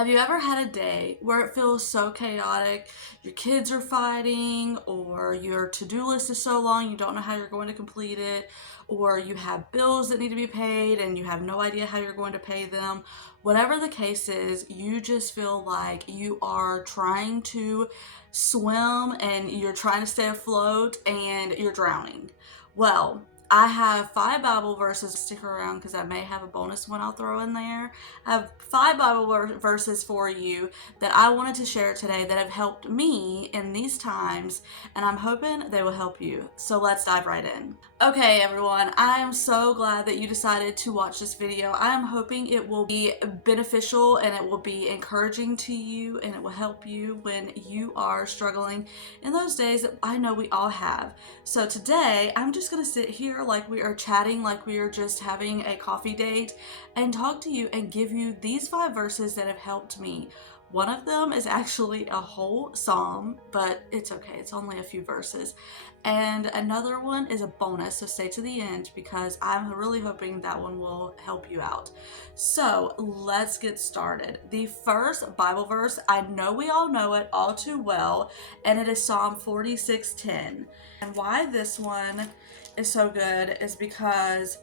Have you ever had a day where it feels so chaotic? Your kids are fighting, or your to-do list is so long you don't know how you're going to complete it, or you have bills that need to be paid and you have no idea how you're going to pay them. Whatever the case is, you just feel like you are trying to swim and you're trying to stay afloat and you're drowning. Well, I have 5 Bible verses. Stick around because I may have a bonus one I'll throw in there. I have 5 Bible verses for you that I wanted to share today that have helped me in these times, and I'm hoping they will help you. So let's dive right in. Okay, everyone, I am so glad that you decided to watch this video. I am hoping it will be beneficial and it will be encouraging to you, and it will help you when you are struggling in those days that I know we all have. So today, I'm just going to sit here like we are chatting, like we are just having a coffee date, and talk to you and give you these 5 verses that have helped me. One of them is actually a whole psalm, but it's okay. It's only a few verses. And another one is a bonus, so stay to the end because I'm really hoping that one will help you out. So let's get started. The first Bible verse, I know we all know it all too well, and it is Psalm 46:10. And why this one is so good is because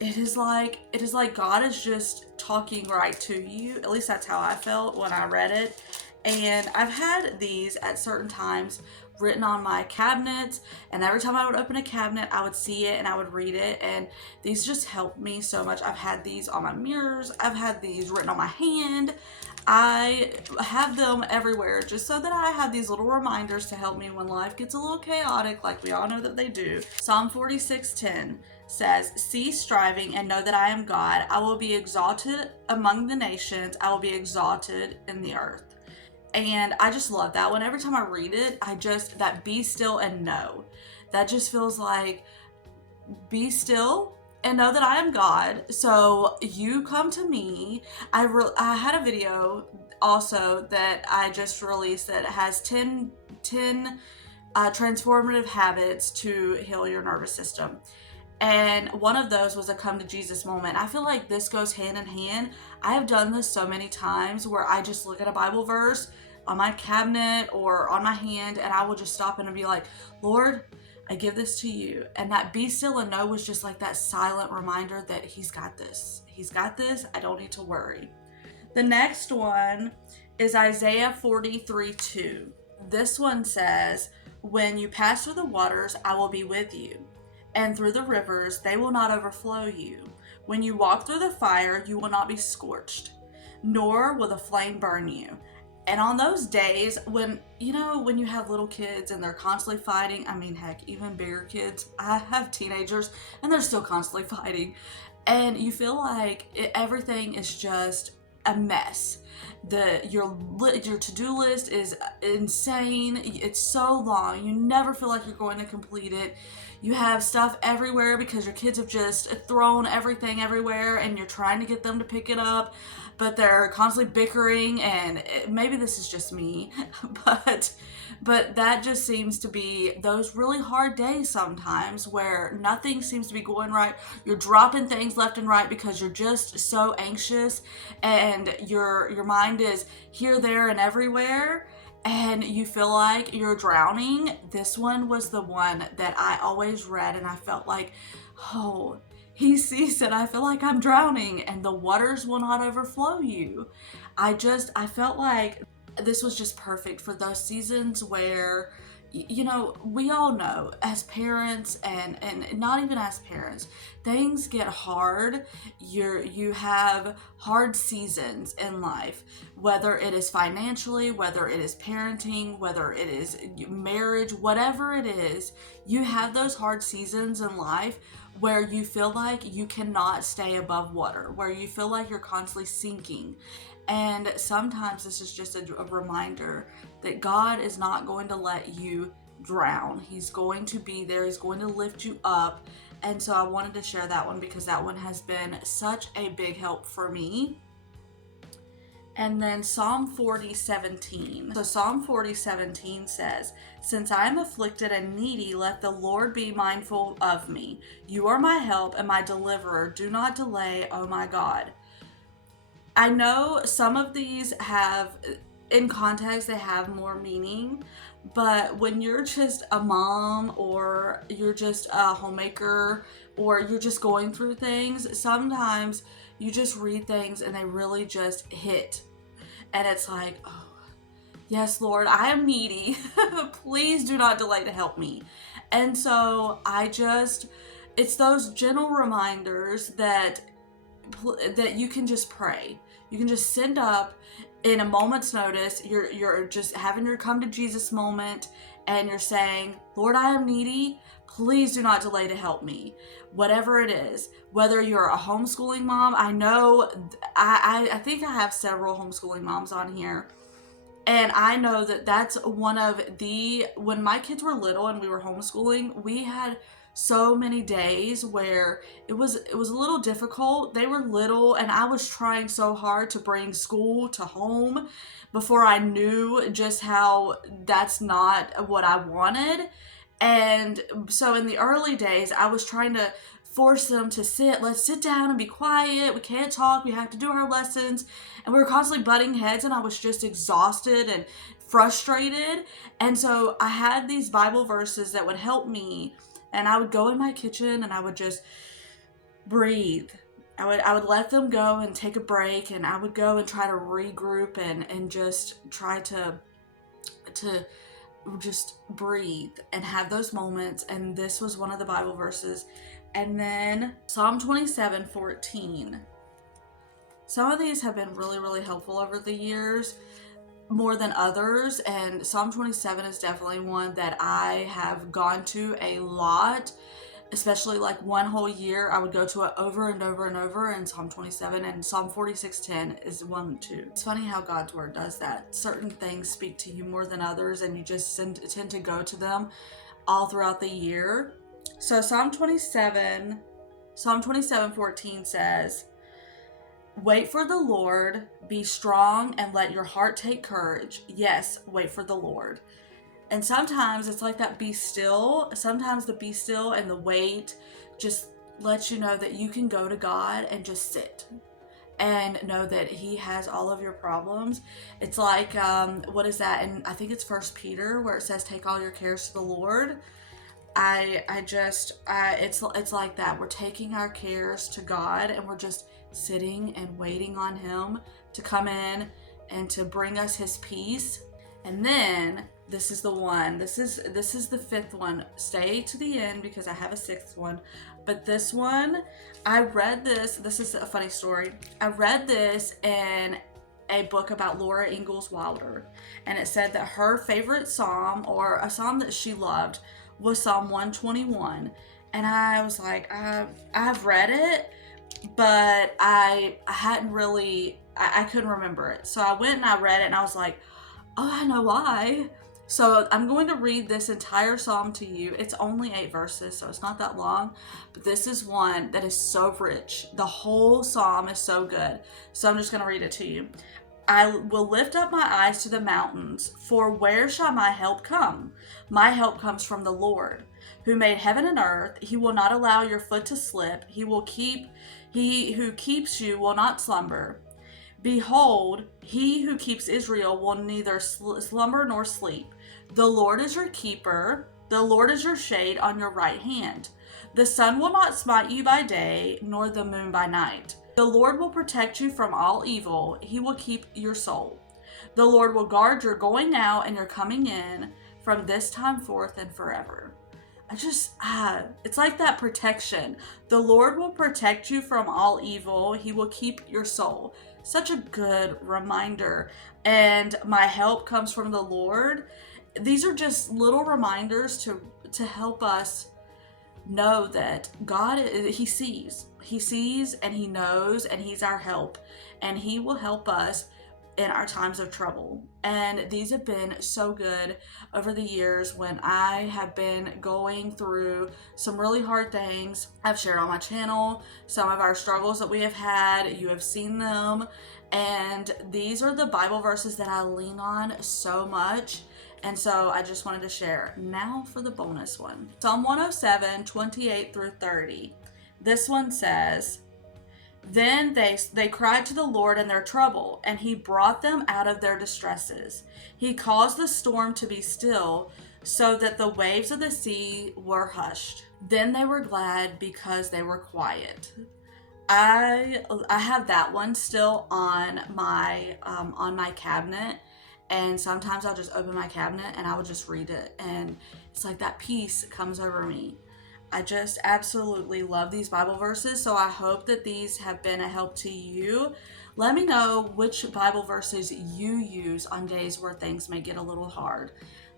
it is like God is just talking right to you. At least that's how I felt when I read it. And I've had these at certain times written on my cabinets, and every time I would open a cabinet I would see it and I would read it, and these just helped me so much. I've had these on my mirrors, I've had these written on my hand, I have them everywhere just so that I have these little reminders to help me when life gets a little chaotic, like we all know that they do. Psalm 46:10 says, "Cease striving and know that I am God. I will be exalted among the nations. I will be exalted in the earth." And I just love that one. Every time I read it, that be still and know. That just feels like, be still and know that I am God. So you come to me. I had a video also that I just released that has 10 transformative habits to heal your nervous system. And one of those was a come to Jesus moment. I feel like this goes hand in hand. I have done this so many times where I just look at a Bible verse on my cabinet or on my hand, and I will just stop and be like, Lord, I give this to you. And that be still and know was just like that silent reminder that He's got this. He's got this. I don't need to worry. The next one is Isaiah 43:2. This one says, "When you pass through the waters, I will be with you. And through the rivers, they will not overflow you. When you walk through the fire, you will not be scorched, nor will the flame burn you." And on those days when you have little kids and they're constantly fighting, I mean, heck, even bigger kids, I have teenagers and they're still constantly fighting. And you feel like everything is just a mess. Your to-do list is insane. It's so long. You never feel like you're going to complete it. You have stuff everywhere because your kids have just thrown everything everywhere and you're trying to get them to pick it up, but they're constantly bickering, and maybe this is just me, but that just seems to be those really hard days sometimes where nothing seems to be going right. You're dropping things left and right because you're just so anxious, and your mind is here, there, and everywhere, and you feel like you're drowning. This one was the one that I always read, and I felt like, oh, He sees that I feel like I'm drowning and the waters will not overflow you. I felt like this was just perfect for those seasons where, we all know as parents and not even as parents, things get hard. You have hard seasons in life, whether it is financially, whether it is parenting, whether it is marriage, whatever it is, you have those hard seasons in life where you feel like you cannot stay above water, where you feel like you're constantly sinking. And sometimes this is just a reminder that God is not going to let you drown. He's going to be there. He's going to lift you up. And so I wanted to share that one because that one has been such a big help for me. And then Psalm 40:17. So Psalm 40:17 says, "Since I am afflicted and needy, let the Lord be mindful of me. You are my help and my deliverer. Do not delay, O my God." I know some of these have, in context, they have more meaning, but when you're just a mom or you're just a homemaker or you're just going through things, sometimes you just read things and they really just hit. And it's like, oh, yes, Lord, I am needy. Please do not delay to help me. And so it's those gentle reminders that you can just pray. You can just send up in a moment's notice. You're just having your come to Jesus moment, and you're saying, Lord, I am needy. Please do not delay to help me. Whatever it is, whether you're a homeschooling mom, I know I think I have several homeschooling moms on here. And I know that that's one of when my kids were little and we were homeschooling, we had so many days where it was a little difficult. They were little and I was trying so hard to bring school to home before I knew just how that's not what I wanted. And so in the early days, I was trying to force them to let's sit down and be quiet. We can't talk. We have to do our lessons. And we were constantly butting heads, and I was just exhausted and frustrated. And so I had these Bible verses that would help me. And I would go in my kitchen and I would just breathe. I would let them go and take a break, and I would go and try to regroup and just try to just breathe and have those moments. And this was one of the Bible verses. And then Psalm 27:14. Some of these have been really, really helpful over the years, more than others. And Psalm 27 is definitely one that I have gone to a lot, especially like one whole year. I would go to it over and over and over. And Psalm 27 and Psalm 46:10 is one too. It's funny how God's word does that. Certain things speak to you more than others, and you just tend to go to them all throughout the year. So Psalm 27:14 says, wait for the Lord, be strong, and let your heart take courage. Yes, wait for the Lord. And sometimes it's like that be still. Sometimes the be still and the wait just lets you know that you can go to God and just sit and know that He has all of your problems. It's like, what is that? And I think it's 1 Peter where it says, take all your cares to the Lord. It's like that. We're taking our cares to God and we're just sitting and waiting on Him to come in and to bring us His peace. And then this is the one. This is the fifth one. Stay to the end because I have a sixth one. But this one, I read this. This is a funny story. I read this in a book about Laura Ingalls Wilder, and it said that her favorite psalm, or a psalm that she loved, was Psalm 121. And I was like, I've read it, but I hadn't really, I couldn't remember it. So I went and I read it, and I was like, oh, I know why. So I'm going to read this entire psalm to you. It's only 8 verses, so it's not that long, but this is one that is so rich. The whole psalm is so good. So I'm just going to read it to you. I will lift up my eyes to the mountains, for where shall my help come? My help comes from the Lord, who made heaven and earth. He will not allow your foot to slip. He who keeps you will not slumber. Behold, he who keeps Israel will neither slumber nor sleep. The Lord is your keeper. The Lord is your shade on your right hand. The sun will not smite you by day, nor the moon by night. The Lord will protect you from all evil. He will keep your soul. The Lord will guard your going out and your coming in from this time forth and forever. It's like that protection. The Lord will protect you from all evil. He will keep your soul. Such a good reminder. And my help comes from the Lord. These are just little reminders to help us know that God, He sees and He knows, and He's our help, and He will help us in our times of trouble. And these have been so good over the years when I have been going through some really hard things. I've shared on my channel some of our struggles that we have had. You have seen them, and these are the Bible verses that I lean on so much. And so I just wanted to share. Now for the bonus one. Psalm 107, 28 through 30. This one says, Then they cried to the Lord in their trouble, and he brought them out of their distresses. He caused the storm to be still, so that the waves of the sea were hushed. Then they were glad because they were quiet. I have that one still on my cabinet, and sometimes I'll just open my cabinet and I will just read it, and it's like that peace comes over me. I just absolutely love these Bible verses, so I hope that these have been a help to you. Let me know which Bible verses you use on days where things may get a little hard.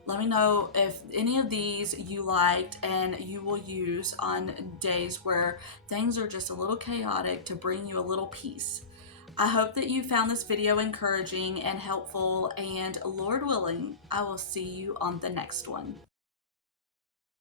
Let me know if any of these you liked and you will use on days where things are just a little chaotic to bring you a little peace. I hope that you found this video encouraging and helpful, and Lord willing, I will see you on the next one.